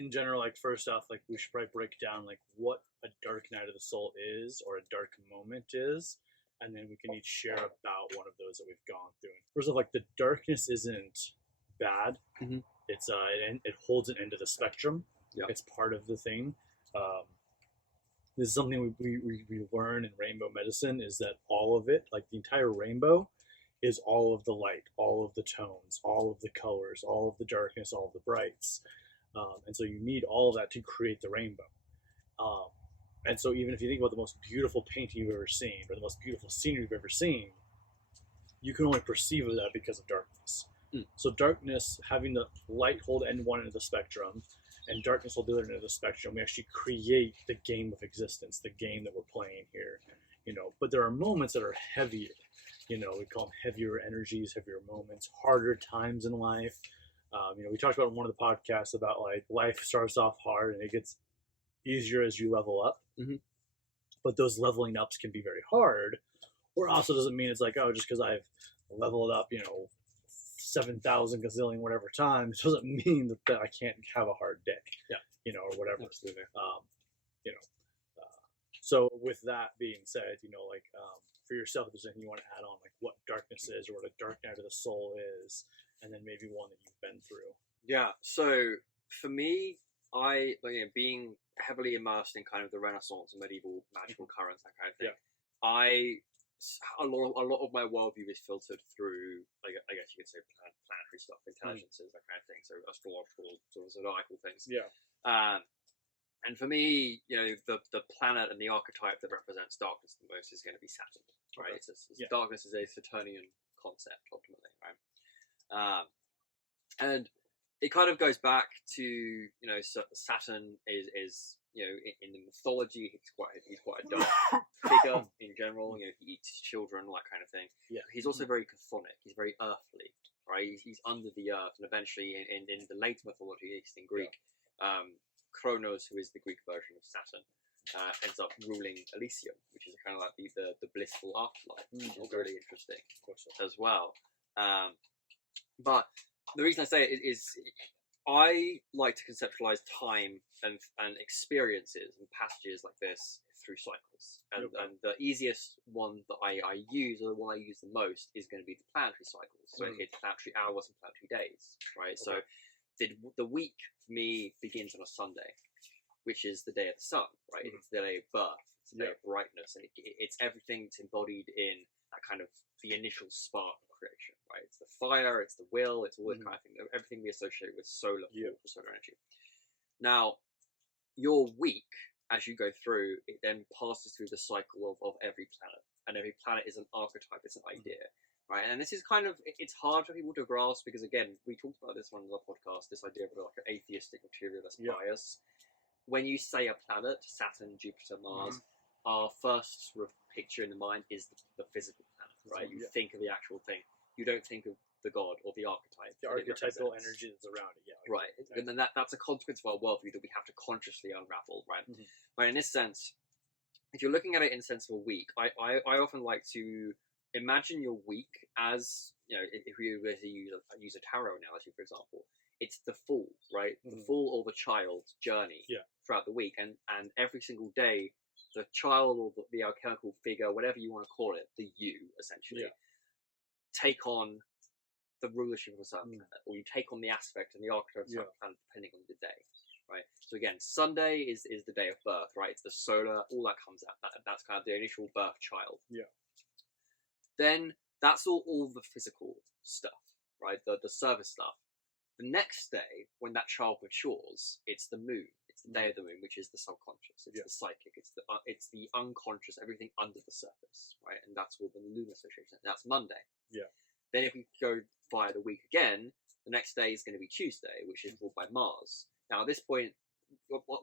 in general, like first off, like we should probably break down like what a dark night of the soul is or a dark moment is, and then we can each share about one of those that we've gone through. First of all, like the darkness isn't bad. Mm-hmm. It's it holds an end of the spectrum. Yeah. It's part of the thing. This is something we learn in rainbow medicine, is that all of it, like the entire rainbow, is all of the light, all of the tones, all of the colors, all of the darkness, all of the brights. And so you need all of that to create the rainbow. And so even if you think about the most beautiful painting you've ever seen or the most beautiful scenery you've ever seen, you can only perceive of that because of darkness. So darkness, having the light hold one end of the spectrum and darkness hold the other end of the spectrum, we actually create the game of existence, the game that we're playing here. But there are moments that are heavier. We call them heavier energies, heavier moments, harder times in life. We talked about in one of the podcasts about like life starts off hard and it gets easier as you level up. Mm-hmm. But those leveling ups can be very hard. Or also doesn't mean it's like, oh, just because I've leveled up, 7,000 gazillion whatever times doesn't mean that I can't have a hard day. Yeah. Or whatever. Absolutely. So with that being said, for yourself, if there's anything you want to add on, like what darkness is or what a dark night of the soul is, and then maybe one that you've been through. Yeah. So for me, being heavily immersed in kind of the Renaissance and medieval magical currents, that kind of thing. Yeah. A lot of my worldview is filtered through, I guess you could say, planetary stuff, intelligences, that kind of thing. So astrological, sort of zodiacal things. Yeah. And for me, the planet and the archetype that represents darkness the most is going to be Saturn, right? Okay. Darkness is a Saturnian concept, ultimately, right? And it kind of goes back to, Saturn is in the mythology, he's quite a dark figure in general. He eats children, all that kind of thing. Yeah. He's also very chthonic. He's very earthly, right? He's under the earth, and eventually, in the later mythology, at least in Greek, Kronos, who is the Greek version of Saturn, ends up ruling Elysium, which is kind of like the blissful afterlife, which is really interesting as well. But the reason I say it is I like to conceptualize time and experiences and passages like this through cycles. And the easiest one that I use, or the one I use the most, is going to be the planetary cycles. So it's planetary hours and planetary days, right? Okay. So the week for me begins on a Sunday, which is the day of the sun, right? It's the day of birth, it's the day of brightness, and it's everything that's embodied in that kind of the initial spark of creation, right? It's the fire, it's the will, it's all that kind of thing, everything we associate with solar energy. Now, your week, as you go through, it then passes through the cycle of every planet, and every planet is an archetype, it's an idea. Right, and this is kind of, it's hard for people to grasp because, again, we talked about this on the podcast, this idea of like an atheistic materialist bias. When you say a planet, Saturn, Jupiter, Mars, our first sort of picture in the mind is the physical planet, right? You think of the actual thing. You don't think of the god or the archetype. The archetypal energy that's around it, Right, and then that's a consequence of our worldview that we have to consciously unravel, right? But in this sense, if you're looking at it in the sense of a week, I often like to imagine your week as, if we were to use a tarot analogy, for example, it's the fool, right? The fool or the child's journey throughout the week. And every single day, the child or the alchemical figure, whatever you want to call it, the you, essentially, take on the rulership of a certain planet, or you take on the aspect and the archetype of a certain planet, depending on the day, right? So again, Sunday is the day of birth, right? It's the solar, all that comes out. That's kind of the initial birth child. Yeah. Then that's all the physical stuff, right? The surface stuff. The next day, when that child matures, it's the moon. It's the day of the moon, which is the subconscious. It's the psychic. It's the unconscious, everything under the surface, right? And that's all the lunar association. That's Monday. Yeah. Then if we go via the week again, the next day is going to be Tuesday, which is ruled by Mars. Now, at this point,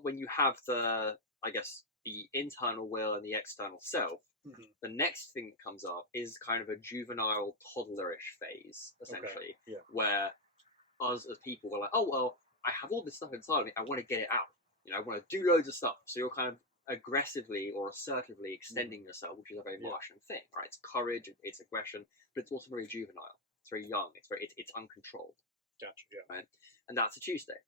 when you have the internal will and the external self, the next thing that comes up is kind of a juvenile, toddlerish phase, essentially, where us as people were like, oh, well, I have all this stuff inside of me, I want to get it out. I want to do loads of stuff. So you're kind of aggressively or assertively extending yourself, which is a very Martian thing, right? It's courage, it's aggression, but it's also very juvenile. It's very young. It's uncontrolled. Gotcha. Yeah. Right, and that's a Tuesday,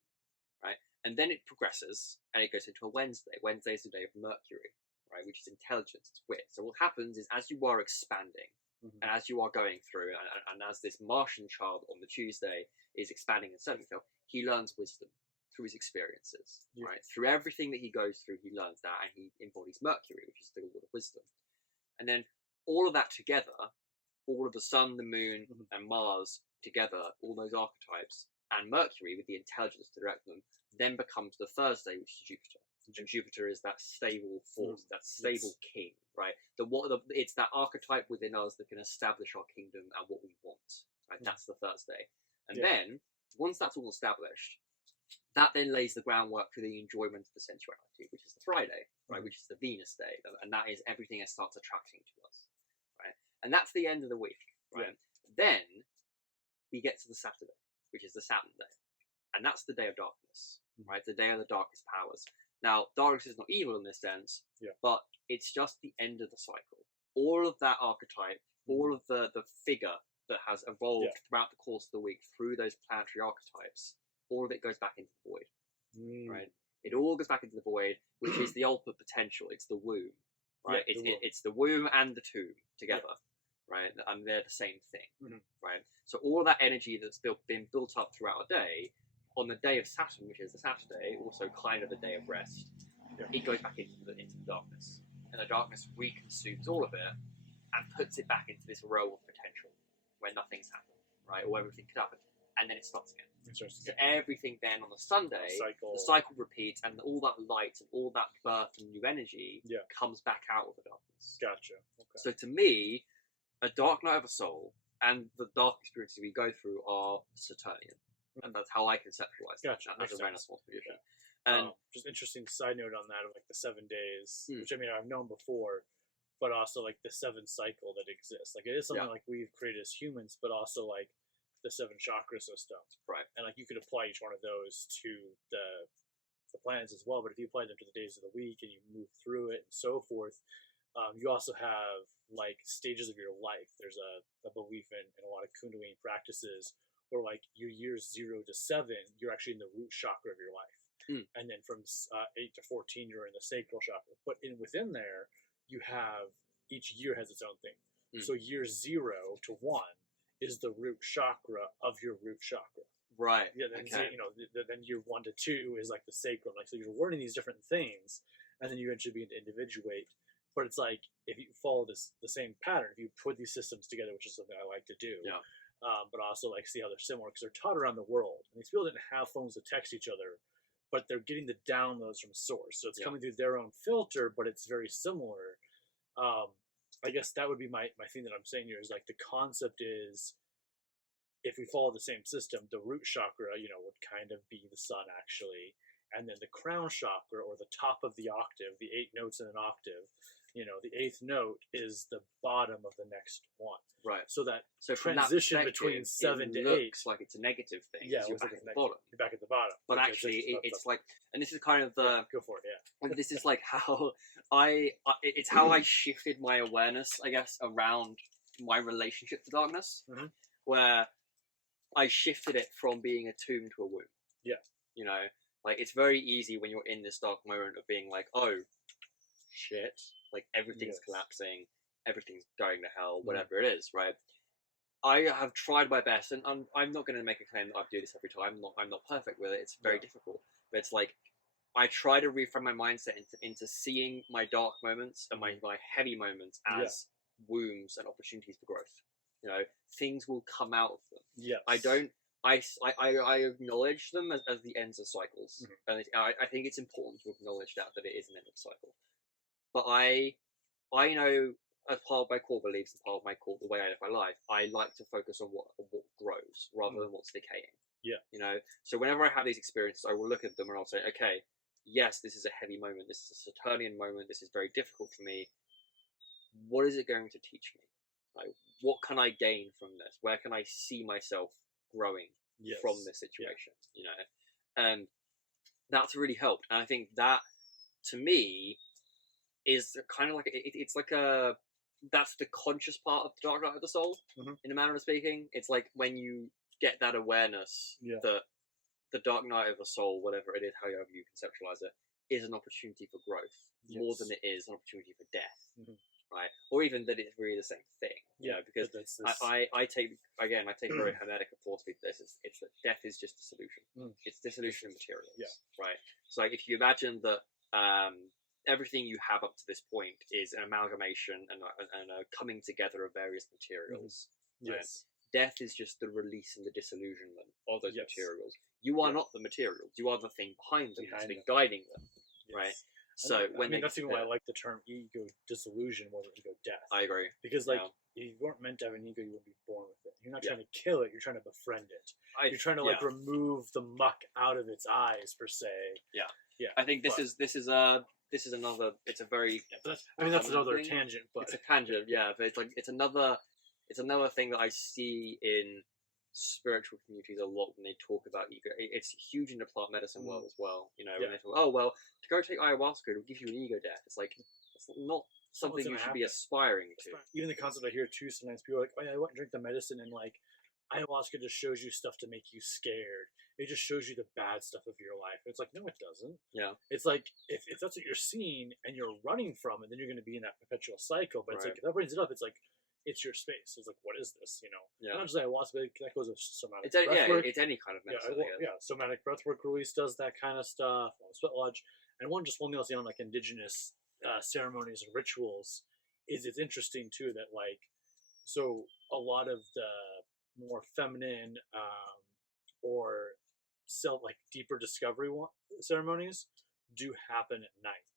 right? And then it progresses and it goes into a Wednesday. Wednesday is the day of Mercury, right, which is intelligence, it's wit. So what happens is as you are expanding Mm-hmm. and as you are going through, and as this Martian child on the Tuesday is expanding and serving himself, he learns wisdom through his experiences, right? Through everything that he goes through, he learns that, and he embodies Mercury, which is the Lord of Wisdom. And then all of that together, all of the Sun, the Moon, and Mars together, all those archetypes, and Mercury with the intelligence to direct them, then becomes the Thursday, which is Jupiter. And Jupiter is that stable force, that stable king, right? It's that archetype within us that can establish our kingdom and what we want, right? That's the Thursday. And then, once that's all established, that then lays the groundwork for the enjoyment of the sensuality, which is the Friday, right? Which is the Venus day, and that is everything that starts attracting to us, right? And that's the end of the week, right? Then we get to the Saturday, which is the Saturn day, and that's the day of darkness, right? The day of the darkest powers. Now, darkness is not evil in this sense, but it's just the end of the cycle. All of that archetype, all of the figure that has evolved throughout the course of the week through those planetary archetypes, all of it goes back into the void, right? It all goes back into the void, which is the ultimate potential. It's the womb, right? It's the womb and the tomb together, right? And they're the same thing, right? So all of that energy that's been built up throughout a day, on the day of Saturn, which is the Saturday, also kind of a day of rest, it goes back into the darkness. And the darkness reconsumes all of it and puts it back into this realm of potential where nothing's happened, right? Or everything could happen. And then it starts again. So everything then on the Sunday, the cycle repeats, and all that light and all that birth and new energy comes back out of the darkness. Gotcha. Okay. So to me, a dark night of a soul and the dark experiences we go through are Saturnian. And that's how I conceptualize that as a Renaissance musician. And just interesting side note on that of like the 7 days, which I mean I've known before, but also like the 7 cycle that exists. Like it is something like we've created as humans, but also like the 7 chakra system, right? And like you could apply each one of those to the planets as well. But if you apply them to the days of the week and you move through it and so forth, you also have like stages of your life. There's a belief in a lot of Kundalini practices where like your years 0 to 7, you're actually in the root chakra of your life. And then from 8 to 14, you're in the sacral chakra. But within there, you have each year has its own thing. So year 0 to 1 is the root chakra of your root chakra. Right. Yeah. Then then year 1 to 2 is like the sacral. Like so, you're learning these different things, and then you eventually begin to individuate. But it's like if you follow the same pattern, if you put these systems together, which is something I like to do. Yeah. But also like see how they're similar because they're taught around the world. And these people didn't have phones to text each other, but they're getting the downloads from source. So it's coming through their own filter, but it's very similar. I guess that would be my thing that I'm saying here is like the concept is if we follow the same system, the root chakra, would kind of be the sun actually. And then the crown chakra or the top of the octave, the 8 notes in an octave, the 8th note is the bottom of the next one. Right. So that transition between 7 to 8 looks like it's a negative thing. Yeah, you're back at the bottom. You're back at the bottom. But actually, it's like, and this is kind of the. Go for it. Yeah. And this is like how it's how I shifted my awareness, I guess, around my relationship to darkness, where I shifted it from being a tomb to a womb. Yeah. Like it's very easy when you're in this dark moment of being like, oh, shit, like everything's collapsing, everything's going to hell, whatever it is, right? I have tried my best, and I'm not going to make a claim that I do this every time. I'm not perfect with it. It's very difficult, but it's like I try to reframe my mindset into seeing my dark moments and my heavy moments as wombs and opportunities for growth. Things will come out of them. Yes. I acknowledge them as the ends of cycles, and I think it's important to acknowledge that it is an end of cycle. But I know as part of my core beliefs and part of the way I live my life, I like to focus on what grows rather than what's decaying. Yeah. So whenever I have these experiences, I will look at them and I'll say, okay, yes, this is a heavy moment. This is a Saturnian moment. This is very difficult for me. What is it going to teach me? Like, what can I gain from this? Where can I see myself growing from this situation? And that's really helped. And I think that, to me, is kind of like it's like that's the conscious part of the dark night of the soul, in a manner of speaking. It's like when you get that awareness that the dark night of the soul, whatever it is, however you conceptualize it, is an opportunity for growth more than it is an opportunity for death, right? Or even that it's really the same thing, you know, because I take a very hermetic approach to this. It's that death is just dissolution. It's dissolution of materials, right? So like if you imagine that everything you have up to this point is an amalgamation and a coming together of various materials. Yes. Death is just the release and the disillusionment of those materials. You are not the materials. You are the thing behind them that's been guiding them, right? So that's even why I like the term ego dissolution more than ego death. I agree. Because if you weren't meant to have an ego, you wouldn't be born with it. You're not trying to kill it. You're trying to befriend it. You're trying to remove the muck out of its eyes, per se. Yeah. I think this is another. It's a very. That's another tangent, but it's a tangent. Yeah, but it's another thing that I see in spiritual communities a lot when they talk about ego. It's huge in the plant medicine world as well. You know, when they talk, to go take ayahuasca, it'll give you an ego death. It's like it's not something you should be aspiring to. Even the concept I hear too, sometimes people are like, I went and drink the medicine, and like ayahuasca just shows you stuff to make you scared. It just shows you the bad stuff of your life. It's like, no, it doesn't. Yeah. It's like if that's what you're seeing and you're running from it, then you're going to be in that perpetual cycle. But it's like if that brings it up, it's like it's your space. It's like, what is this? You know, not just ayahuasca, but that goes with somatic breathwork. It's any kind of medicine. Somatic breathwork release does that kind of stuff. Sweat lodge, and one thing I'll say on like indigenous ceremonies and rituals is it's interesting too that like so a lot of the more feminine or deeper discovery ceremonies do happen at night.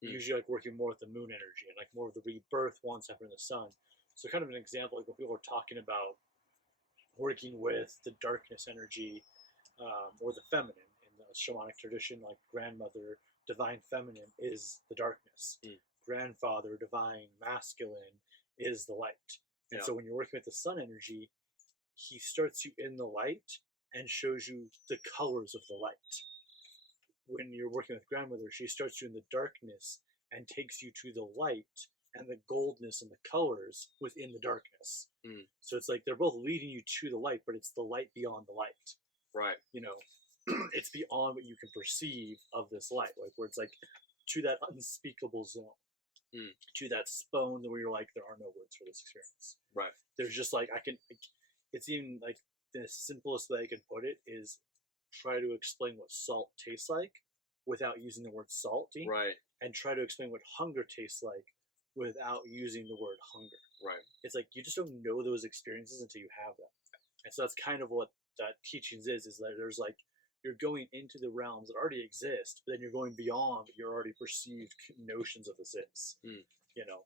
Usually like working more with the moon energy and like more of the rebirth ones happen in the sun. So kind of an example, like when people are talking about working with the darkness energy or the feminine in the shamanic tradition, like grandmother, divine feminine is the darkness. Grandfather, divine masculine is the light. And so when you're working with the sun energy, he starts you in the light and shows you the colors of the light. When you're working with grandmother, she starts you in the darkness and takes you to the light and the goldness and the colors within the darkness. So it's like they're both leading you to the light, but it's the light beyond the light. Right. You know, it's beyond what you can perceive of this light, like where it's like to that unspeakable zone, to that spone where you're like, there are no words for this experience. Right. There's just like it's even like the simplest way I can put it is try to explain what salt tastes like without using the word salty. Right. And try to explain what hunger tastes like without using the word hunger. Right. It's like you just don't know those experiences until you have them. And so that's kind of what that teachings is that there's like you're going into the realms that already exist, but then you're going beyond your already perceived notions of this is. You know.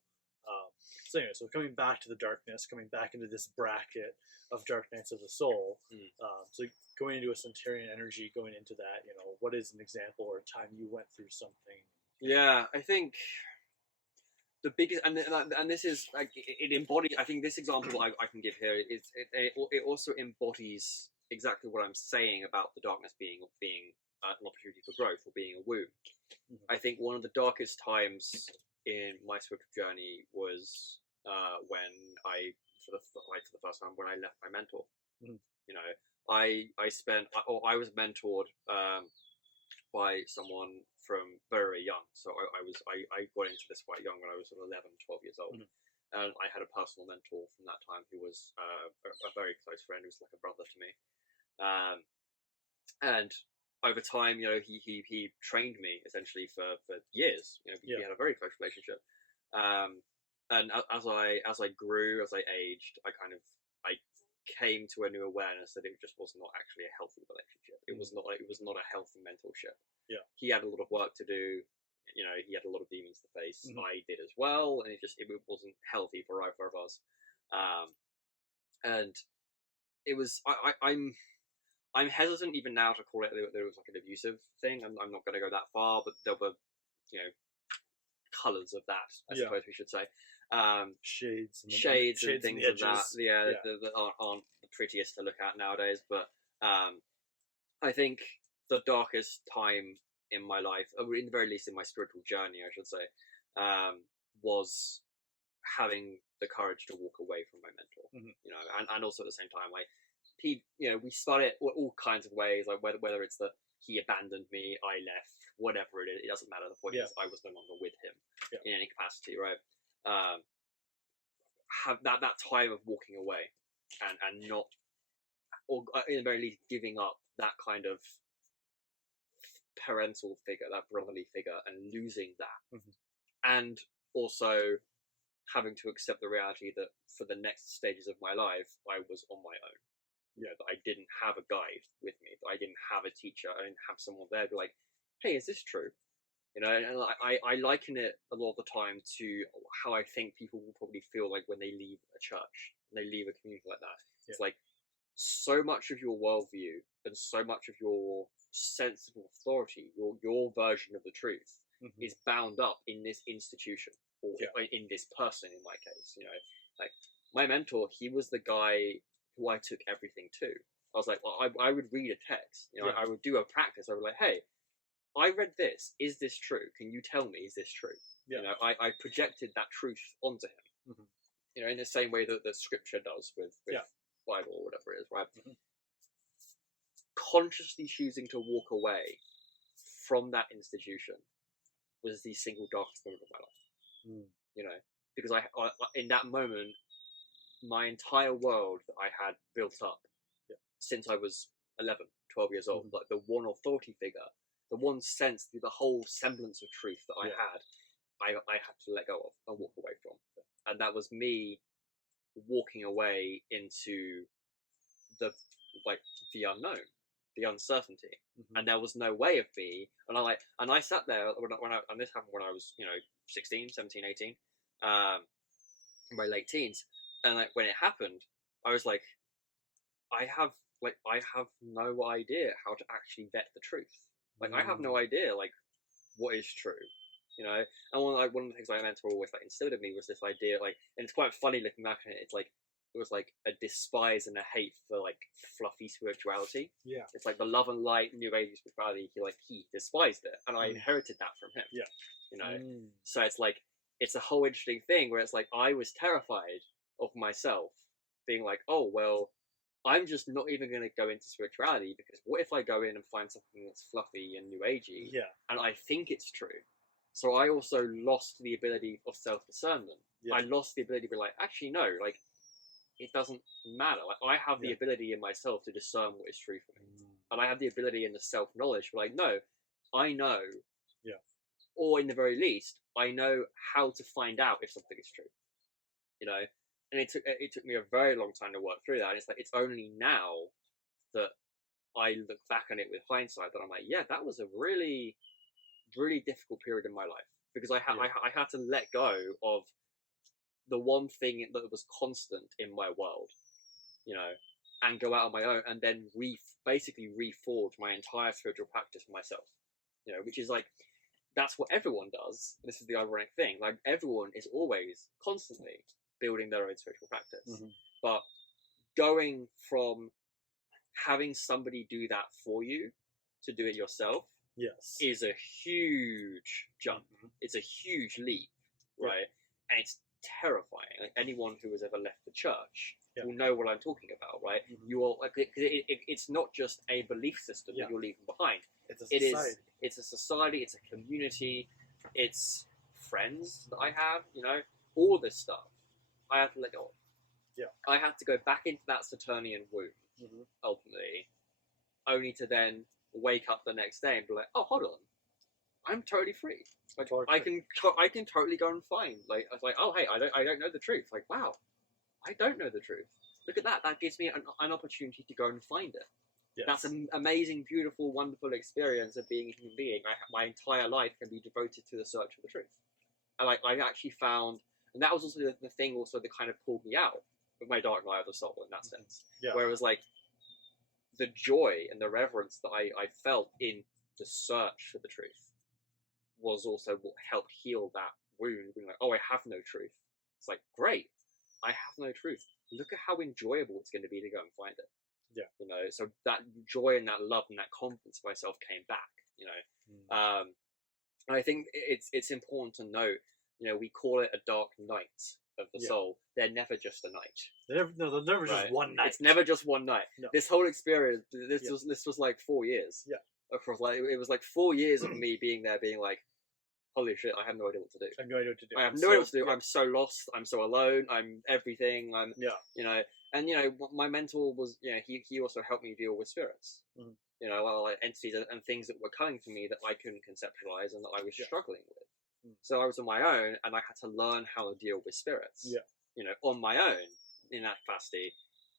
So anyway, so coming back to the darkness, coming back into this bracket of dark nights of the soul. So going into a Centurion energy, going into that, you know, what is an example or a time you went through something? Yeah, I think the biggest, and this is like it embodies. I think this example I can give here is it also embodies exactly what I'm saying about the darkness being an opportunity for growth or being a wound. I think one of the darkest times in my spiritual journey was when I for the first time when I left my mentor. You know, I was mentored by someone from very young. So I got into this quite young when I was sort of 11, 12 years old. And I had a personal mentor from that time who was a very close friend, who was like a brother to me. And over time, you know, he trained me essentially for years. You know, we had a very close relationship. And as I grew, as I aged, I came to a new awareness that it just was not actually a healthy relationship. It was not a healthy mentorship. Yeah. He had a lot of work to do. You know, he had a lot of demons to face. I did as well, and it wasn't healthy for either of us. And it was I'm hesitant even now to call it that it was like an abusive thing. I'm not going to go that far, but there were, you know, colors of that, I suppose we should say. Shades and things of that. That aren't the prettiest to look at nowadays. But I think the darkest time in my life, or in the very least in my spiritual journey, I should say, was having the courage to walk away from my mentor. You know, and also at the same time, we spun it all kinds of ways, like whether it's the he abandoned me, I left, whatever it is, it doesn't matter. The point is, I was no longer with him in any capacity, right? Have that time of walking away, and not, or in the very least, giving up that kind of parental figure, that brotherly figure, and losing that, and also having to accept the reality that for the next stages of my life, I was on my own. That I didn't have a guide with me, that I didn't have a teacher, I didn't have someone there to be like, hey, is this true? And I liken it a lot of the time to how I think people will probably feel like when they leave a church, when they leave a community like that. It's like so much of your worldview and so much of your sense of authority, your version of the truth, is bound up in this institution, or in this person. In my case, like my mentor, he was the guy who I took everything to. I was like, well, I would read a text, I would do a practice. I would be like, hey, I read this. Is this true? Can you tell me, is this true? I projected that truth onto him. In the same way that the scripture does with Bible or whatever it is, right? Consciously choosing to walk away from that institution was the single darkest moment of my life. Because I in that moment, my entire world that I had built up since I was 11, 12 years old, like the one authority figure, the one sense, the whole semblance of truth that I had to let go of and walk away from. And that was me walking away into the unknown, the uncertainty. And there was no way of me, and I sat there and this happened when I was 16, 17, 18, in my late teens, and when it happened, I was like, I have no idea how to actually vet the truth. I have no idea what is true, and one of the things my mentor always instilled in me was this idea, and it's quite funny looking back at it. It's it was a despise and a hate for fluffy spirituality. It's the love and light, new age spirituality. He despised it, and I inherited that from him. So it's a whole interesting thing where it's I was terrified of myself being oh well, I'm just not even going to go into spirituality, because what if I go in and find something that's fluffy and new agey, and I think it's true? So I also lost the ability of self-discernment. I lost the ability to be actually no, it doesn't matter. I have the ability in myself to discern what is true for me, and I have the ability in the self-knowledge to be no, I know, or in the very least, I know how to find out if something is true. And it took me a very long time to work through that. And it's only now that I look back on it with hindsight that I'm that was a really, really difficult period in my life, because I had to let go of the one thing that was constant in my world, and go out on my own, and then basically reforge my entire spiritual practice for myself, which is that's what everyone does. This is the ironic thing. Everyone is always constantly building their own spiritual practice, but going from having somebody do that for you to do it yourself is a huge jump. It's a huge leap, right? And it's terrifying. Anyone who has ever left the church will know what I'm talking about, right? You are it's not just a belief system that you're leaving behind. It's a society. It's a society. It's a community. It's friends that I have. All this stuff I had to let go of. I had to go back into that Saturnian womb, ultimately, only to then wake up the next day and be oh, hold on, I'm totally free. I can totally go and find. I was oh, hey, I don't know the truth. Wow, I don't know the truth. Look at that. That gives me an opportunity to go and find it. That's an amazing, beautiful, wonderful experience of being a human being. My entire life can be devoted to the search for the truth. And I actually found. And that was also the thing also that kind of pulled me out of my dark night of the soul in that sense. Where it was the joy and the reverence that I felt in the search for the truth was also what helped heal that wound, being oh, I have no truth. It's great, I have no truth. Look at how enjoyable it's going to be to go and find it. So that joy and that love and that confidence in myself came back, and I think it's important to note we call it a dark night of the soul. They're never just a night. They're never just one night. It's never just one night. No. This whole experience, this was like 4 years. Yeah. Across, like, it was like 4 years of me being there, being like, holy shit, I have no idea what to do. I have no idea what to do. I have no idea what to do. I'm so lost. I'm so alone. I'm everything. And my mentor was, he also helped me deal with spirits. Mhm. Like entities and things that were coming to me that I couldn't conceptualize and that I was struggling with. Mm. So I was on my own, and I had to learn how to deal with spirits. On my own in that capacity.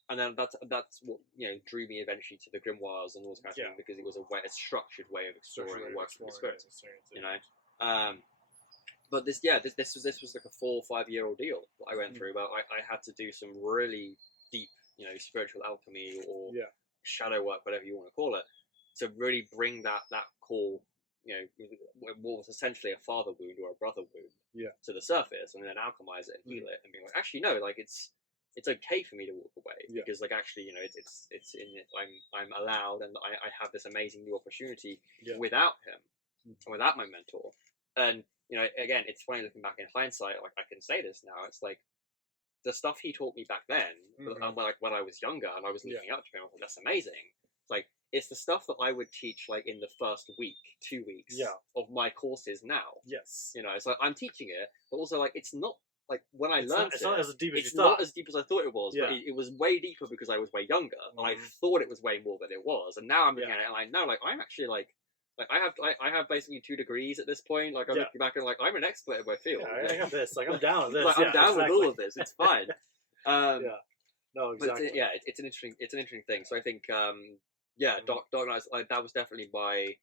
And then that's what drew me eventually to the grimoires and all this kind of thing, because it was a structured way of exploring and working with spirits. But this was like a 4 or 5 year ordeal that I went through. But I had to do some really deep, spiritual alchemy or shadow work, whatever you want to call it, to really bring that core, what was essentially a father wound or a brother wound, to the surface, and then alchemize it and heal it, and be like, actually no, like it's okay for me to walk away, because like actually it's in it. I'm allowed, and I have this amazing new opportunity without him, and without my mentor. And again, it's funny looking back in hindsight, like I can say this now, it's like the stuff he taught me back then, like when I was younger and I was looking up to him, I was like, that's amazing. Like it's the stuff that I would teach like in the first week, 2 weeks of my courses now. Yes. So I'm teaching it, but also like it's not like when I learned it's not as deep as it's you thought. not as deep as I thought it was. But it was way deeper because I was way younger, and I thought it was way more than it was. And now I'm looking at it, and I know like I'm actually like I have basically 2 degrees at this point. Like I'm looking back and like I'm an expert in my field. I got this. Like I'm down with this. Like, I'm down with all of this. It's fine. No, exactly. But it's an interesting thing. So I think Dark Knight, like, that was definitely my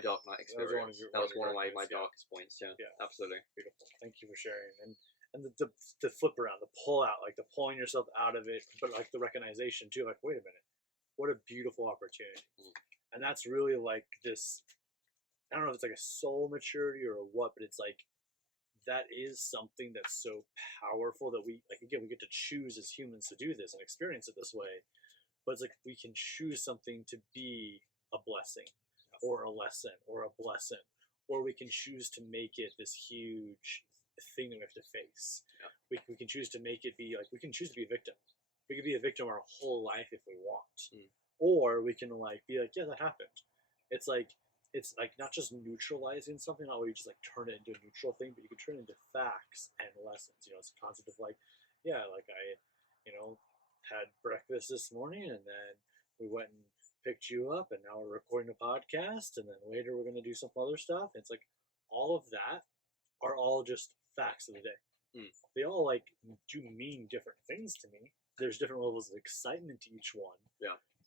Dark Knight experience. That was one of my darkest points. Yeah, absolutely. Beautiful. Thank you for sharing. And the flip around, the pull out, like the pulling yourself out of it, but like the recognition too. Like, wait a minute, what a beautiful opportunity. And that's really like this, I don't know if it's like a soul maturity or what, but it's like, that is something that's so powerful that we, like, again, we get to choose as humans to do this and experience it this way. But it's like, we can choose something to be a blessing or a lesson or a blessing, or we can choose to make it this huge thing that we have to face. We can choose to make it be like, we can choose to be a victim. We could be a victim our whole life if we want. Or we can like be like, yeah, that happened. It's like not just neutralizing something, not where you just like turn it into a neutral thing, but you can turn it into facts and lessons. It's a concept of like, yeah, like I, had breakfast this morning, and then we went and picked you up, and now we're recording a podcast, and then later we're gonna do some other stuff. It's like all of that are all just facts of the day. They all like do mean different things to me. There's different levels of excitement to each one.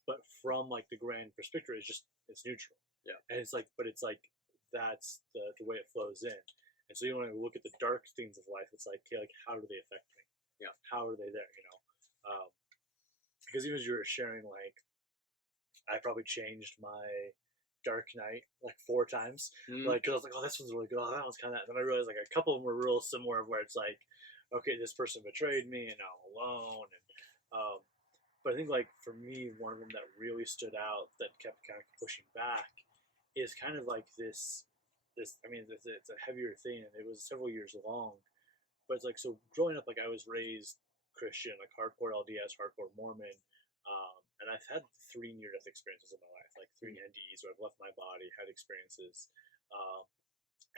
But from like the grand perspective, it's neutral. And it's like, but it's like, that's the way it flows in. And so you want to look at the dark things of life. It's like, okay, like how do they affect me? How are they there? Because even as you were sharing, like, I probably changed my Dark Knight like 4 times. Like, cause I was like, oh, this one's really good. Oh, that one's kind of that. And then I realized like a couple of them were real similar, where it's like, okay, this person betrayed me, and now I'm alone. And but I think like for me, one of them that really stood out that kept kind of pushing back is kind of like this. I mean, it's a heavier thing, and it was several years long. But it's like, so growing up, like I was raised Christian, like hardcore LDS, hardcore Mormon, and I've had 3 near-death experiences in my life, like 3 NDEs where I've left my body, had experiences,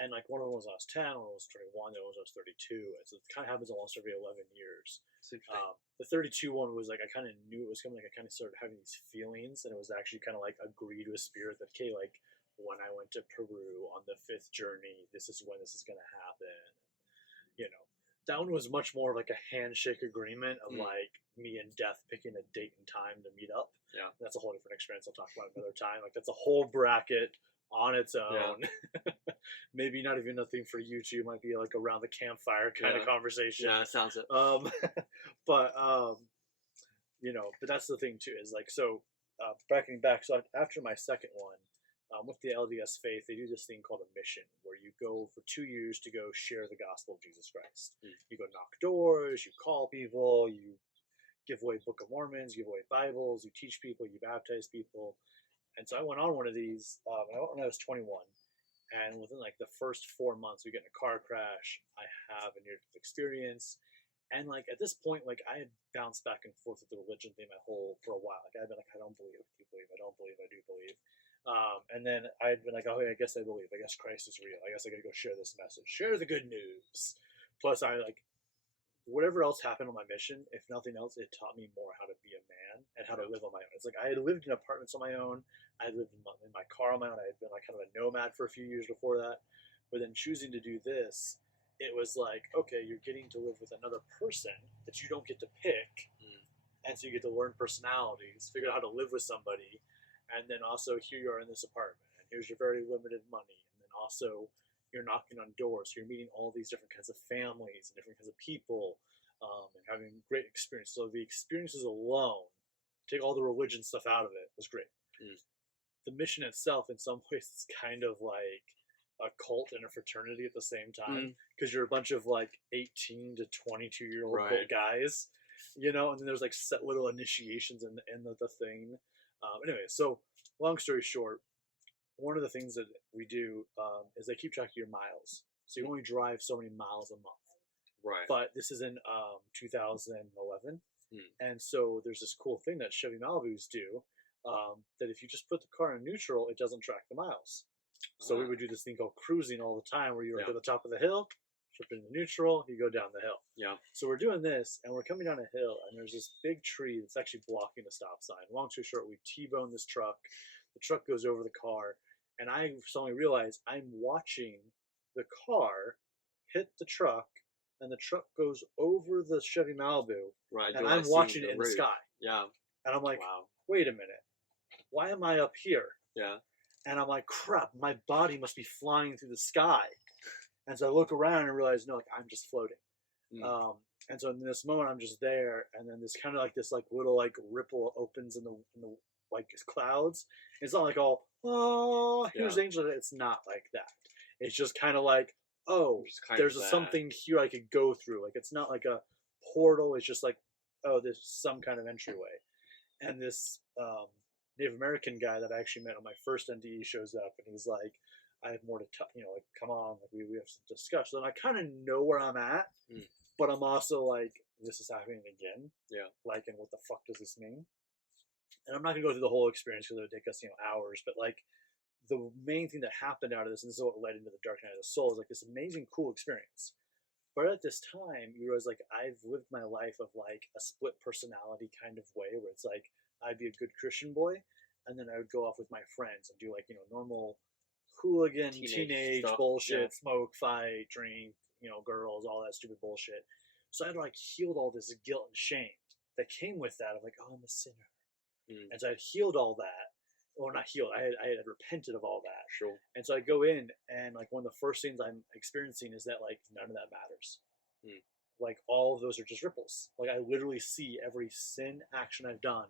and like one of them was when I was 10, one was 21, the other was 32, and so it kind of happens almost every 11 years. The 32 one was like, I kind of knew it was coming, like I kind of started having these feelings, and it was actually kind of like agreed with spirit that, okay, like when I went to Peru on the 5th journey, this is when this is going to happen. That one was much more like a handshake agreement of like me and death picking a date and time to meet up. That's a whole different experience I'll talk about another time. Like that's a whole bracket on its own. Maybe not even a thing for you two. It might be like around the campfire kind of conversation. Yeah, sounds it. But but that's the thing too, is like, so bracketing back, so after my second one, with the LDS faith, they do this thing called a mission, where you go for 2 years to go share the gospel of Jesus Christ. You go knock doors, you call people, you give away Book of Mormons, you give away Bibles, you teach people, you baptize people. And so I went on one of these, when I was 21, And within like the first 4 months, we get in a car crash. I have a near-death experience, and like at this point, like I had bounced back and forth with the religion thing for a while. Like I'd been like, I don't believe, I do believe, I don't believe, I do believe. And then I'd been like, oh, I guess I believe. I guess Christ is real. I guess I gotta go share this message, share the good news. Plus, I like whatever else happened on my mission. If nothing else, it taught me more how to be a man and how to live on my own. It's like I had lived in apartments on my own. I had lived in my car on my own. I had been like kind of a nomad for a few years before that. But then choosing to do this, it was like, okay, you're getting to live with another person that you don't get to pick. And so you get to learn personalities, figure out how to live with somebody. And then also, here you are in this apartment, and here's your very limited money. And then also, you're knocking on doors. You're meeting all these different kinds of families and different kinds of people, and having great experience. So the experiences alone, take all the religion stuff out of it, was great. The mission itself, in some ways, is kind of like a cult and a fraternity at the same time, because you're a bunch of like 18 to 22-year-old guys, you know, and then there's like set little initiations in the thing. Anyway, so long story short, one of the things that we do is they keep track of your miles. So you only drive so many miles a month. Right. But this is in 2011. And so there's this cool thing that Chevy Malibus do, that if you just put the car in neutral, it doesn't track the miles. So we would do this thing called cruising all the time, where you're like at the top of the hill, flip into neutral, you go down the hill. Yeah. So we're doing this, and we're coming down a hill, and there's this big tree that's actually blocking the stop sign. Long story short, we T-bone this truck. The truck goes over the car, and I suddenly realize I'm watching the car hit the truck, and the truck goes over the Chevy Malibu, and I'm watching it in the sky. Yeah. And I'm like, wait a minute, why am I up here? Yeah. And I'm like, crap, my body must be flying through the sky. And so I look around and realize, no, like I'm just floating. And so in this moment, I'm just there, and then this kind of like this like little like ripple opens in the like clouds. It's not like all, oh, here's angel. It's not like that. It's just kind of like, oh, there's something here I could go through. Like it's not like a portal. It's just like, oh, there's some kind of entryway. And this Native American guy that I actually met on my first NDE shows up, and he's like, I have more to tell, you know, like, come on, like, we have to discuss. So then I kind of know where I'm at, but I'm also like, this is happening again. Yeah. Like, and what the fuck does this mean? And I'm not going to go through the whole experience because it would take us, you know, hours, but like, the main thing that happened out of this, and this is what led into the Dark Night of the Soul, is like this amazing, cool experience. But at this time, you realize, like, I've lived my life of like a split personality kind of way, where it's like, I'd be a good Christian boy, and then I would go off with my friends and do like, you know, normal hooligan, teenage bullshit, smoke, fight, drink, you know, girls, all that stupid bullshit. So I'd like healed all this guilt and shame that came with that of like, oh, I'm a sinner. And so I'd healed all that. Well, not healed. I had repented of all that. Sure. And so I go in, and like one of the first things I'm experiencing is that like none of that matters. Like all of those are just ripples. Like I literally see every sin action I've done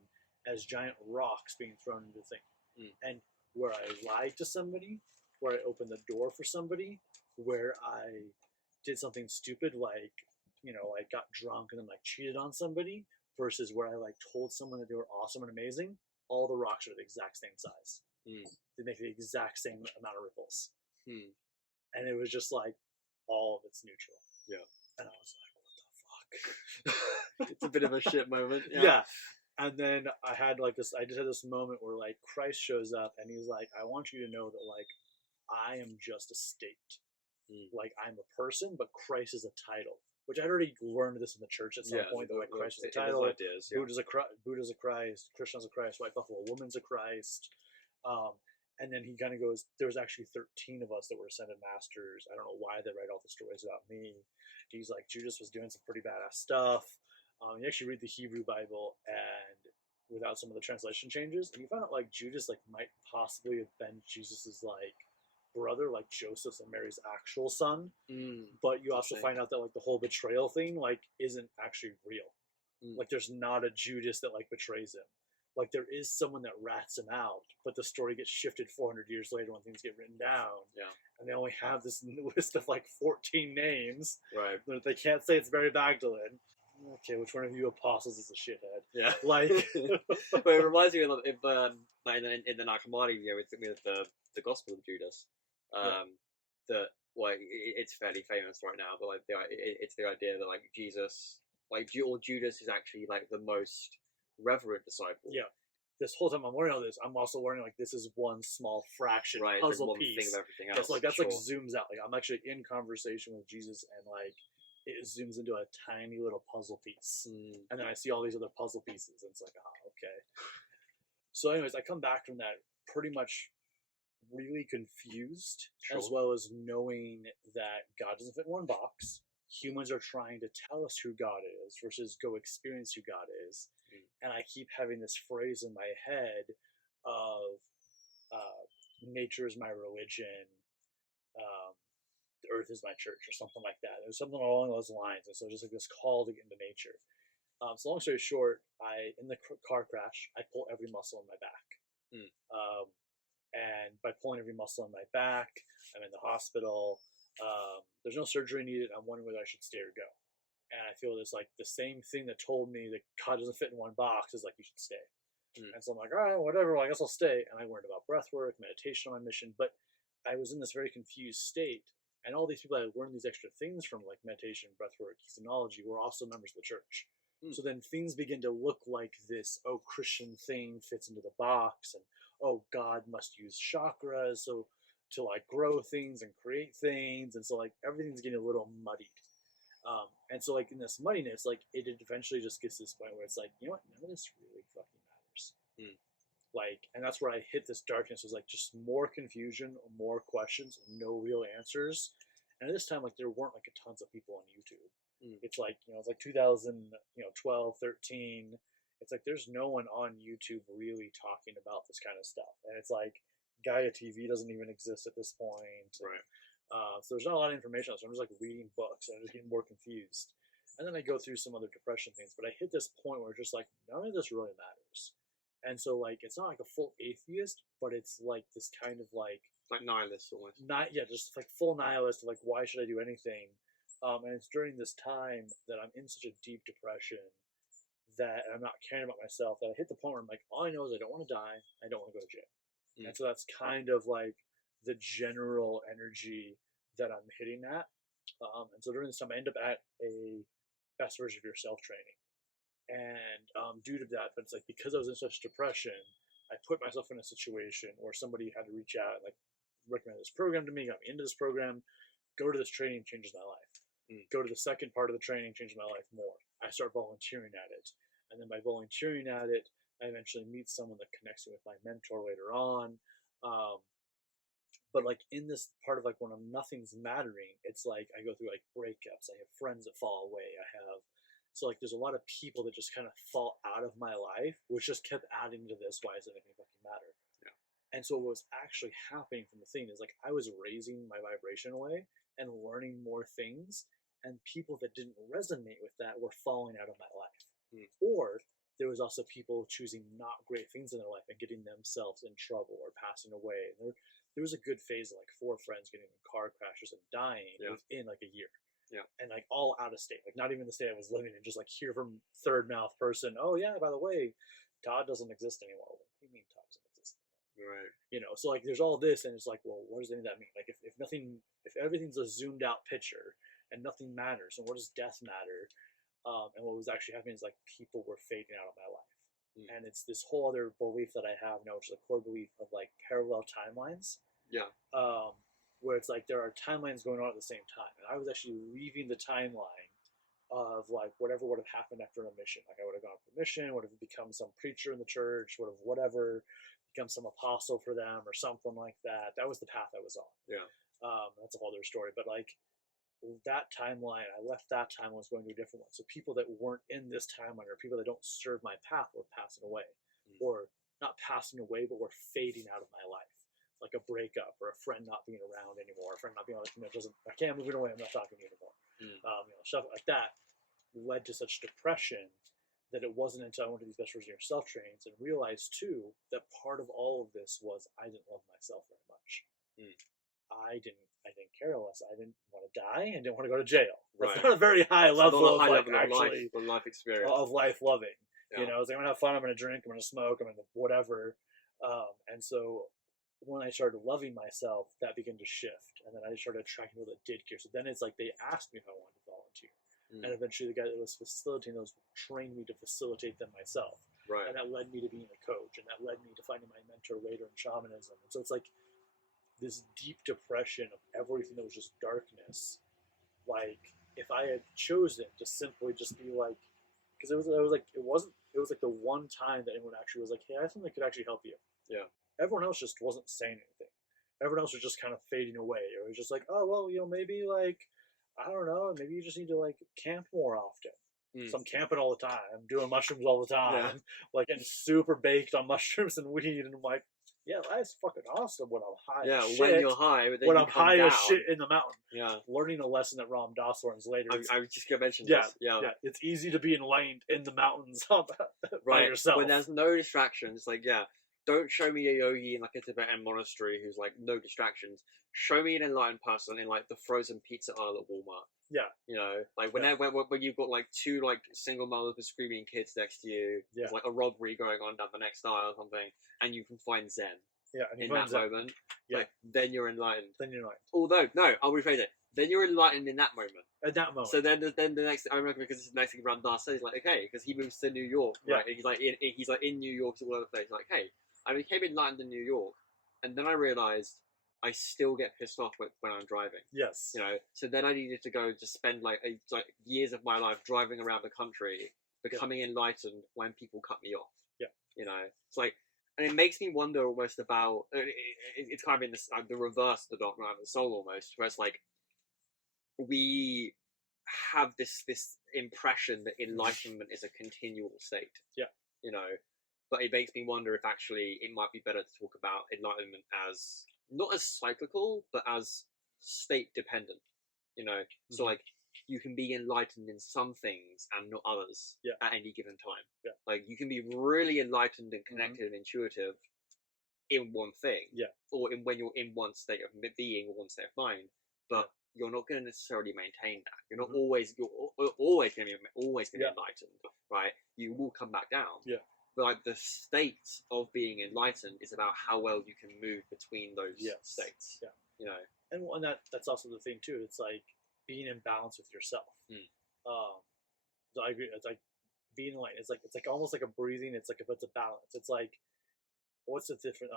as giant rocks being thrown into the thing. And where I lied to somebody, where I opened the door for somebody, where I did something stupid like, you know, like got drunk and then like cheated on somebody, versus where I like told someone that they were awesome and amazing, all the rocks are the exact same size. They make the exact same amount of ripples. And it was just like, all of it's neutral. Yeah. And I was like, what the fuck? It's a bit of a shit moment. Yeah. And then I just had this moment where like Christ shows up, and he's like, I want you to know that like I am just a state. Like I'm a person, but Christ is a title. Which I'd already learned this in the church at some point, that like Christ is a title, Buddha's a Christ, Krishna's a Christ, White Buffalo Woman's a Christ. And then he kind of goes, there was actually 13 of us that were ascended masters. I don't know why they write all the stories about me. He's like, Judas was doing some pretty badass stuff. You actually read the Hebrew Bible, and without some of the translation changes, and you find out like Judas like might possibly have been Jesus's like brother, like Joseph's and Mary's actual son. But you also find out that like the whole betrayal thing like isn't actually real. Like there's not a Judas that like betrays him. Like there is someone that rats him out, but the story gets shifted 400 years later when things get written down. And they only have this list of like 14 names. That they can't say it's Mary Magdalene. Okay, which one of you apostles is a shithead? Yeah. Like, but it reminds me of in the Nakamari, with the Gospel of Judas. That it's fairly famous right now, but like it's the idea that like Jesus, like or Judas is actually like the most reverent disciple. Yeah. This whole time I'm learning all this, I'm also learning like this is one small fraction Right, puzzle like one piece. thing of everything else. That's like sure. zooms out. Like I'm actually in conversation with Jesus, and like it zooms into a tiny little puzzle piece, and then I see all these other puzzle pieces, and it's like, okay. So, anyways, I come back from that pretty much really confused, as well as knowing that God doesn't fit in one box. Humans are trying to tell us who God is versus go experience who God is. And I keep having this phrase in my head of nature is my religion, the earth is my church, or something like that. There's something along those lines. And so just like this call to get into nature. So long story short, in the car crash, I pull every muscle in my back. And by pulling every muscle in my back, I'm in the hospital. There's no surgery needed. I'm wondering whether I should stay or go. And I feel this like the same thing that told me that God doesn't fit in one box is like you should stay. And so I'm like, all right, whatever. Well, I guess I'll stay. And I learned about breath work, meditation on my mission. But I was in this very confused state. And all these people I learned these extra things from, like meditation, breath work, kinesiology, were also members of the church. So then things begin to look like this, Christian thing fits into the box, and God must use chakras so to like grow things and create things, and so like everything's getting a little muddied. And so like in this muddiness, like it eventually just gets to this point where it's like, you know what, none of this really fucking matters. Like, and that's where I hit this darkness, was like just more confusion, more questions, no real answers. And at this time, like there weren't like tons of people on YouTube. It's like, it's like 2012, 13. It's like there's no one on YouTube really talking about this kind of stuff. And it's like Gaia TV doesn't even exist at this point. Right. So there's not a lot of information. So I'm just like reading books and I'm just getting more confused. And then I go through some other depression things, but I hit this point where it's just like none of this really matters. And so like it's not like a full atheist, but it's like this kind of like nihilist almost. Just like full nihilist of like why should I do anything? And it's during this time that I'm in such a deep depression that I'm not caring about myself, that I hit the point where I'm like, all I know is I don't want to die. I don't want to go to jail. And so that's kind of like the general energy that I'm hitting at. And so during this time, I end up at a best version of yourself training. And due to that, but it's like because I was in such depression, I put myself in a situation where somebody had to reach out and like recommend this program to me, got me into this program. Go to this training, changes my life. Go to the second part of the training, changes my life more. I start volunteering at it. And then by volunteering at it, I eventually meet someone that connects me with my mentor later on. But like in this part of like when nothing's mattering, it's like I go through like breakups. I have friends that fall away. So like there's a lot of people that just kind of fall out of my life, which just kept adding to this. Why does anything fucking matter? Yeah. And so what was actually happening from the thing is like I was raising my vibration away and learning more things, and people that didn't resonate with that were falling out of my life. Or there was also people choosing not great things in their life and getting themselves in trouble or passing away. And there was a good phase of like 4 friends getting in car crashes and dying within like a year. Yeah. And like all out of state, like not even the state I was living in, just like hear from third mouth person, oh yeah, by the way, Todd doesn't exist anymore. What do you mean Todd doesn't exist anymore? Right. So like there's all this, and it's like, well, what does any of that mean? Like if everything's a zoomed out picture and nothing matters, and what does death matter? And what was actually happening is like people were fading out of my life. And it's this whole other belief that I have now, which is a core belief of like parallel timelines. Yeah. Where it's like there are timelines going on at the same time. And I was actually leaving the timeline of like whatever would have happened after a mission. Like I would have gone for a mission, would have become some preacher in the church, would have whatever, become some apostle for them or something like that. That was the path I was on. Yeah. That's a whole other story. But like that timeline, I left that time, I was going to a different one. So people that weren't in this timeline or people that don't serve my path were passing away. Or not passing away, but were fading out of my life. Like a breakup or a friend not being around anymore, a friend not being like, I can't move it away, I'm not talking to you anymore. Stuff like that led to such depression that it wasn't until I went to these best version of yourself trainings and realized too that part of all of this was I didn't love myself very much. I didn't care less. I didn't want to die and didn't want to go to jail. That's not a very high level of life experience of life loving. Yeah. It's like I'm gonna have fun, I'm gonna drink, I'm gonna smoke, I'm gonna whatever. And so when I started loving myself, that began to shift, and then I started attracting people that did care. So then it's like they asked me if I wanted to volunteer, and eventually the guy that was facilitating those trained me to facilitate them myself, Right. and that led me to being a coach, and that led me to finding my mentor later in shamanism. And so it's like this deep depression of everything that was just darkness. Like if I had chosen to simply just be like, because it was like it was like the one time that anyone actually was like, hey, I think I could actually help you. Yeah. Everyone else just wasn't saying anything. Everyone else was just kind of fading away. It was just like, oh well, maybe like I don't know, maybe you just need to like camp more often. So I'm camping all the time. I'm doing mushrooms all the time. Like getting super baked on mushrooms and weed, and I'm like, yeah, that's fucking awesome when I'm high. Yeah, as when shit. you're high, but then when you I'm come high down. as shit in the mountain. Yeah. Learning a lesson that Ram Dass learns later. I was just gonna mention Yeah, this. Yeah. It's easy to be enlightened in the mountains by Right. yourself. When there's no distractions, like don't show me a yogi in like a Tibetan monastery who's like no distractions. Show me an enlightened person in like the frozen pizza aisle at Walmart. Yeah. You know, like when you've got like two like single mothers with screaming kids next to you, there's like a robbery going on down the next aisle or something, and you can find Zen. Yeah, in that moment, like then you're enlightened. Then you're enlightened. Although, no, I'll rephrase it. Then you're enlightened in that moment. At that moment. So then the next, I remember because this is the next thing Ram Dass says, like, okay, because he moves to New York, right? And he's like in New York, all over the place. Like, hey, I became enlightened in New York, and then I realized I still get pissed off when I'm driving. Yes. You know, so then I needed to go to spend like years of my life driving around the country, becoming enlightened when people cut me off. Yeah. You know, it's like. And it makes me wonder almost about it's kind of in the reverse of the Dark Night of the Soul almost, where it's like we have this impression that enlightenment is a continual state. Yeah. You know, but it makes me wonder if actually it might be better to talk about enlightenment as not as cyclical, but as state dependent. You know, so like you can be enlightened in some things and not others at any given time. Yeah. Like you can be really enlightened and connected and intuitive in one thing. Yeah. Or when you're in one state of being or one state of mind, but you're not going to necessarily maintain that. You're not always going to be enlightened, right? You will come back down. Yeah. But like the state of being enlightened is about how well you can move between those states. Yeah. You know. And that's also the thing too. It's like being in balance with yourself. So I agree. It's like being enlightened. It's like almost like a breathing. It's like if it's a balance. It's like what's the different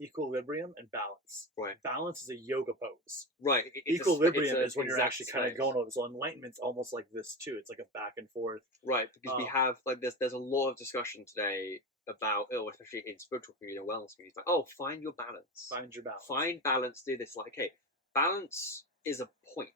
equilibrium and balance. Right. Balance is a yoga pose. Right. Equilibrium is when you're actually kind of going over. So enlightenment's almost like this too. It's like a back and forth. Right. Because we have like there's a lot of discussion today about especially in spiritual community and wellness community, like find your balance. Find your balance. Find balance. Do this. Like okay, balance is a point.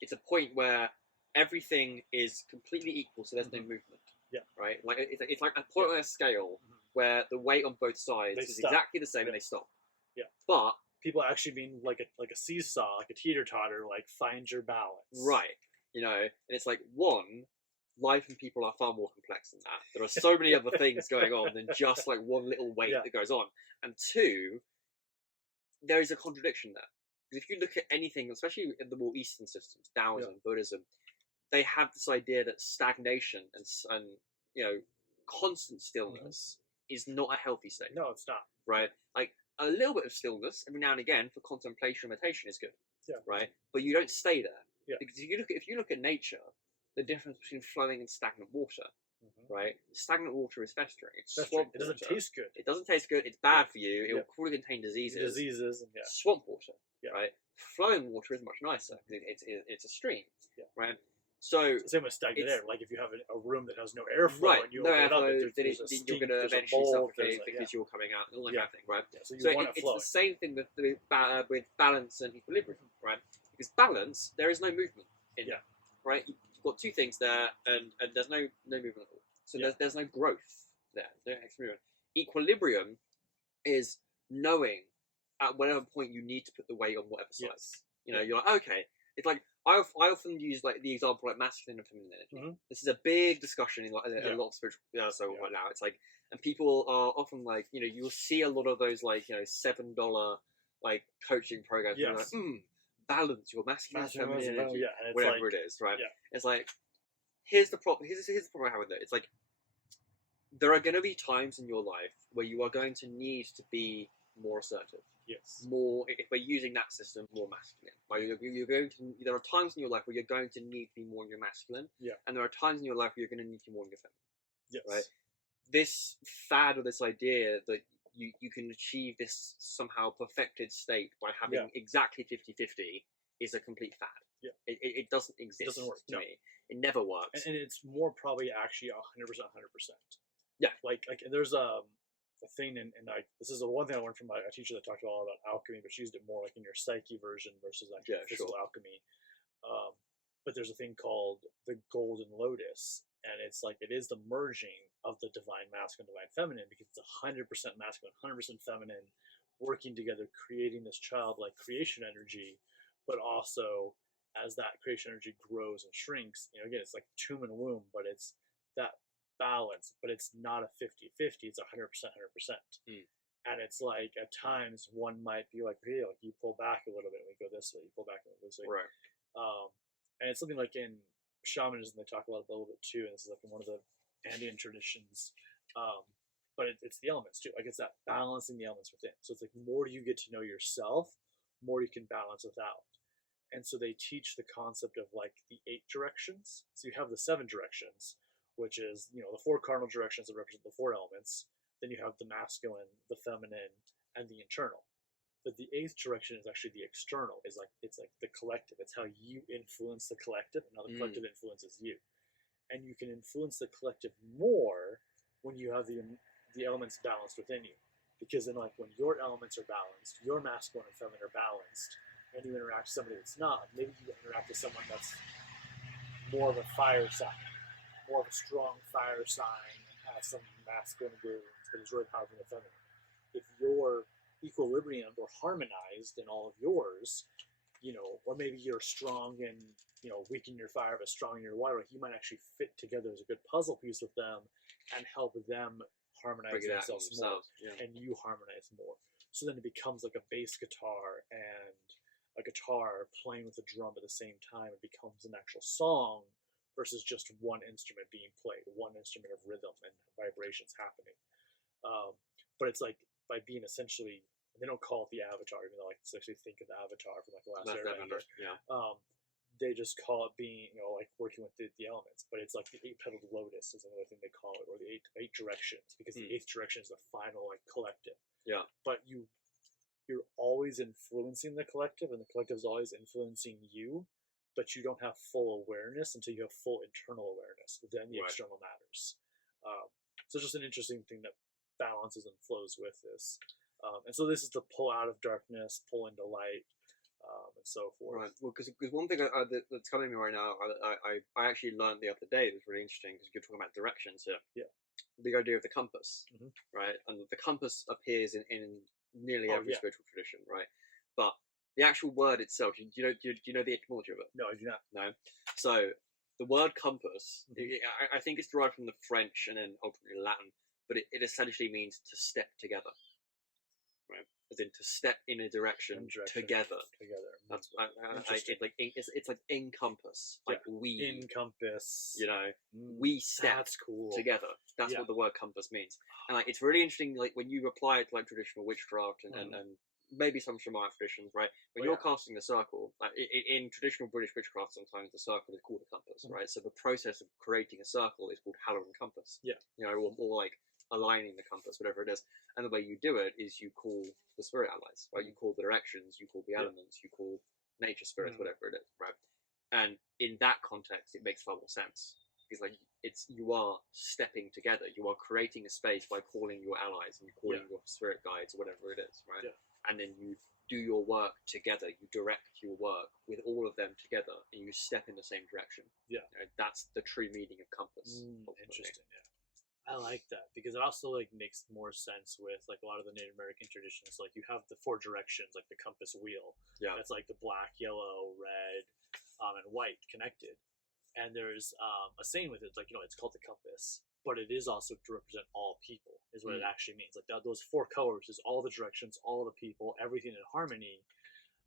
It's a point where everything is completely equal, so there's no movement. Yeah. Right. Like it's like a point on a scale where the weight on both sides is exactly the same and they stop. Yeah. But people actually mean like a seesaw, like a teeter-totter, like find your balance. Right. You know, and it's like life and people are far more complex than that. There are so many other things going on than just like one little weight that goes on. And two, there is a contradiction there. Because if you look at anything, especially in the more Eastern systems, Taoism, Buddhism, they have this idea that stagnation and you know constant stillness is not a healthy state. No, it's not. Right? Like a little bit of stillness every now and again for contemplation, meditation is good. Yeah. Right? But you don't stay there. Yeah. Because if you look at nature, the difference between flowing and stagnant water. Right? Stagnant water is festering. It's swamp It doesn't taste good. It doesn't taste good. It's bad for you. It will probably contain diseases. And, swamp water. Yeah. Right? Flowing water is much nicer because it's a stream. Yeah. Right? So same with stagnant air. Like if you have a room that has no airflow, right? And you no open airflow, it up, you're going to eventually suffocate because you're coming out and all that kind of thing, right? Yeah, so it's the same thing with balance and equilibrium, right? Because balance, there is no movement in it, right? You've got two things there, and there's no movement at all. So there's no growth there, no extra movement. Equilibrium is knowing at whatever point you need to put the weight on whatever side. Yes. You know, you're like, okay. It's like I often use like the example like masculine and feminine energy. This is a big discussion in like a lot of spiritual right now. It's like, and people are often like, you know, you'll see a lot of those like, you know, $7 like coaching programs. Yes. Like, balance your masculine and feminine energy, whatever like, it is, right? Yeah. It's like here's the problem. Here's the problem I have with it. It's like there are going to be times in your life where you are going to need to be more assertive. Yes. More, if we're using that system, more masculine. Like you're going to, there are times in your life where you're going to need to be more in your masculine, and there are times in your life where you're going to need to be more in your feminine. Yes. Right. This fad or this idea that you can achieve this somehow perfected state by having exactly 50-50 is a complete fad. Yeah. It doesn't exist. It doesn't work to me. It never works. And it's more probably actually 100%. Yeah. Like there's a thing, and this is the one thing I learned from a teacher that talked all about alchemy, but she used it more like in your psyche version versus like physical alchemy. But there's a thing called the golden lotus, and it's like it is the merging of the divine masculine, divine feminine, because it's 100% masculine, 100% feminine, working together, creating this childlike creation energy, but also as that creation energy grows and shrinks, again, it's like tomb and womb, but it's that balance, but it's not a 50-50, it's 100%, 100%. And it's like at times one might be like, hey, like you pull back a little bit, we go this way, you pull back a little bit this way. Right. And it's something like in shamanism, they talk a little bit too, and this is like in one of the Andean traditions. But it's the elements too. Like it's that balancing the elements within. So it's like more you get to know yourself, more you can balance without. And so they teach the concept of like the 8 directions. So you have the 7 directions, which is, the 4 cardinal directions that represent the 4 elements. Then you have the masculine, the feminine, and the internal. But the 8th direction is actually the external. It's like the collective. It's how you influence the collective, and how the collective influences you. And you can influence the collective more when you have the elements balanced within you. Because then, like when your elements are balanced, your masculine and feminine are balanced, and you interact with somebody that's not. Maybe you interact with someone that's more of a fire sign, more of a strong fire sign, and has some masculine wounds, but is really powerful in the feminine. If your equilibrium or harmonized in all of yours, or maybe you're strong and weak in your fire but strong in your water, you might actually fit together as a good puzzle piece with them and help them harmonize themselves more, and you harmonize more. So then it becomes like a bass guitar and a guitar playing with a drum at the same time. It becomes an actual song versus just one instrument being played, one instrument of rhythm and vibrations happening. But it's like by being essentially, they don't call it the avatar, even though I actually think of the avatar from like the last Airbender. They just call it being, like working with the elements. But it's like the 8-petaled lotus is another thing they call it, or the eight directions, because the 8th direction is the final like collective. Yeah. But you're always influencing the collective, and the collective is always influencing you. But you don't have full awareness until you have full internal awareness. Then the external matters. So it's just an interesting thing that balances and flows with this. And so this is the pull out of darkness, pull into light, and so forth. Right. Well, because one thing that's coming to me right now, I actually learned the other day. It was really interesting because you're talking about directions here. Yeah. The idea of the compass, right? And the compass appears in nearly every spiritual tradition, right? But the actual word itself, do you know the etymology of it? No, I do not. No. So the word compass, I think it's derived from the French and then ultimately Latin, but it essentially means to step together, right? As in to step in a direction together. That's it's like encompass, like we encompass. We step That's cool. together. That's what the word compass means, and like it's really interesting. Like when you apply it to like traditional witchcraft and maybe some shamanic traditions, right? When you're casting the circle, like in traditional British witchcraft, sometimes the circle is called a compass, right? So the process of creating a circle is called Halloran compass. Yeah. Or like aligning the compass, whatever it is. And the way you do it is you call the spirit allies, right? You call the directions, you call the elements, you call nature spirits, whatever it is, right? And in that context, it makes far more sense. Because like you are stepping together, you are creating a space by calling your allies and calling your spirit guides or whatever it is, right? Yeah. And then you do your work together, you direct your work with all of them together, and you step in the same direction. Yeah. That's the true meaning of compass. Interesting, yeah. I like that because it also like makes more sense with like a lot of the Native American traditions. Like you have the 4 directions, like the compass wheel. Yeah. That's like the black, yellow, red, and white connected. And there's a saying with it, like it's called the compass, but it is also to represent all people, is what it actually means. Like those 4 colors is all the directions, all the people, everything in harmony.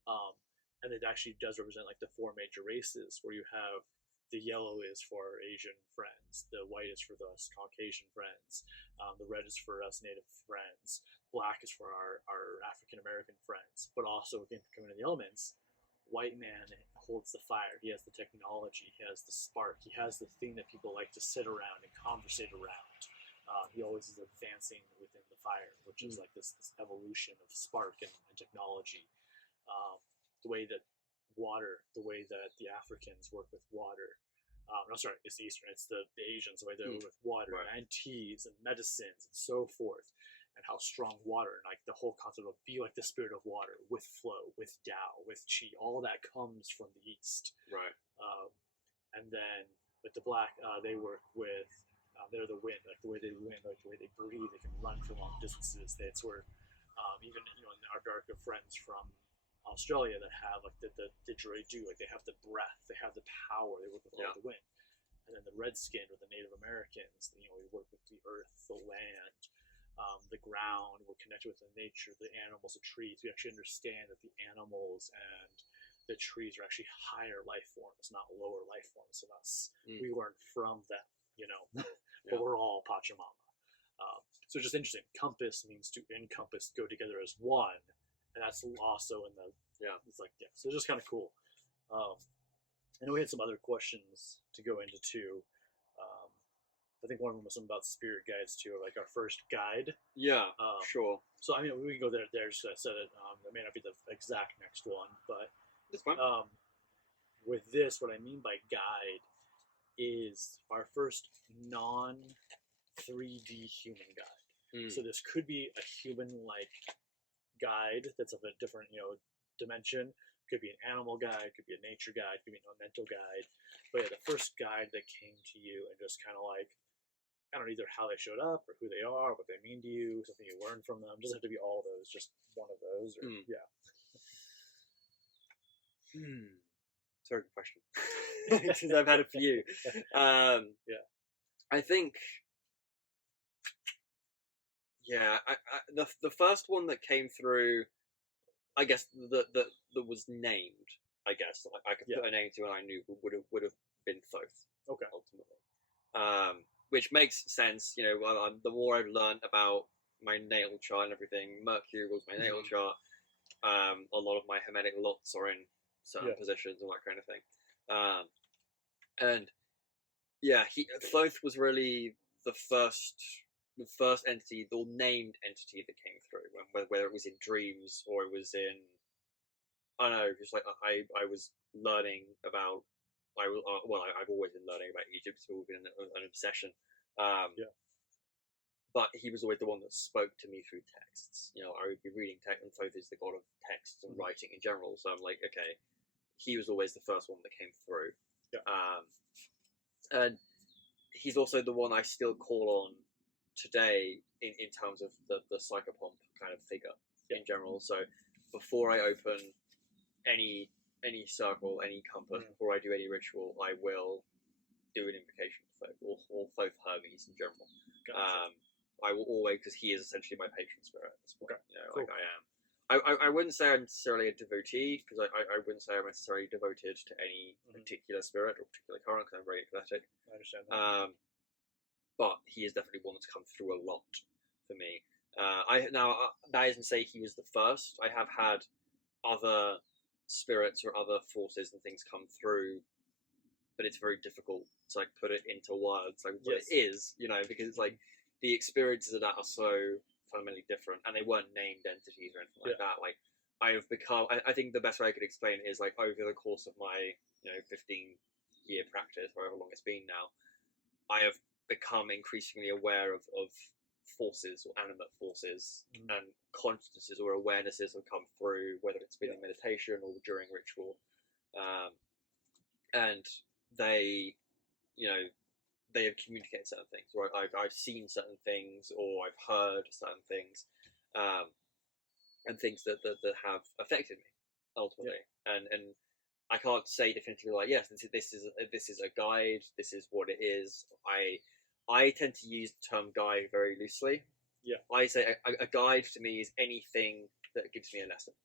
And it actually does represent like the 4 major races, where you have the yellow is for our Asian friends, the white is for us Caucasian friends, the red is for us Native friends, black is for our African American friends. But also, again, coming to the elements, white man holds the fire. He has the technology. He has the spark. He has the thing that people like to sit around and conversate around. He always is advancing within the fire, which is like this evolution of spark and technology. The way that water, the way that the Africans work with water. No, sorry, it's the Eastern. It's the Asians, the way they work with water and teas and medicines and so forth, and how strong water and like the whole concept of be like the spirit of water with flow, with Tao, with Qi. All that comes from the East. Right. And then with the black, they work with they're the wind, like the way they wind, like the way they breathe. They can run for long distances. That's where even in our darker friends from Australia that have like the didgeridoo, like they have the breath, they have the power, they work with all the wind. And then the redskin or the Native Americans, we work with the earth, the land, the ground. We're connected with the nature, the animals, the trees. We actually understand that the animals and the trees are actually higher life forms, not lower life forms of us. We learn from them, but we're all Pachamama. So it's just interesting. Compass means to encompass, go together as one. And that's also in the it's like so it's just kind of cool. I know we had some other questions to go into too. I think one of them was something about spirit guides too, like our first guide. Yeah, sure. So I mean, we can go there. Just I said it. That may not be the exact next one, but that's fine. With this, what I mean by guide is our first non 3D human guide. So this could be a human-like guide that's of a different dimension. Could be an animal guide, could be a nature guide, could be a mental guide. But the first guide that came to you and just kind of like, I don't know, either how they showed up or who they are, what they mean to you, something you learned from them. It doesn't have to be all those, just one of those. Or, It's a very good question because I've had a few. I think. The first one that came through, I guess that was named. I guess I could put a name to, and I knew would have been Thoth. Okay. Ultimately, which makes sense. The more I've learned about my natal chart and everything, Mercury was my natal chart. A lot of my hermetic lots are in certain positions and that kind of thing. Thoth was really the first entity, the named entity that came through, whether it was in dreams or it was in, I don't know, just like I was learning about, I've always been learning about Egypt. It's always been an obsession. But he was always the one that spoke to me through texts. I would be reading text, and Thoth is the god of texts and writing in general. So I'm like, okay, he was always the first one that came through. And he's also the one I still call on today in terms of the psychopomp kind of figure in general. So before I open any circle, any compass, before I do any ritual, I will do an invocation to Thoth or Thoth Hermes in general. Gotcha. I will always, because he is essentially my patron spirit at this point. Cool. Like I am. I wouldn't say I'm necessarily a devotee, because I wouldn't say I'm necessarily devoted to any particular spirit or particular current, because I'm very eclectic. I understand that. But he is definitely one that's come through a lot for me. That isn't to say he was the first. I have had other spirits or other forces and things come through, but it's very difficult to like put it into words, like what it is, because it's like the experiences of that are so fundamentally different, and they weren't named entities or anything like that. Like I have become, I think the best way I could explain it is like over the course of my 15-year practice, however long it's been now, I have become increasingly aware of forces or animate forces, and consciousnesses or awarenesses have come through, whether it's been in meditation or during ritual, and they have communicated certain things, or I've seen certain things, or I've heard certain things, and things that have affected me ultimately, and I can't say definitively like, yes, this is a guide, this is what it is. I tend to use the term guide very loosely. I say a guide to me is anything that gives me a lesson.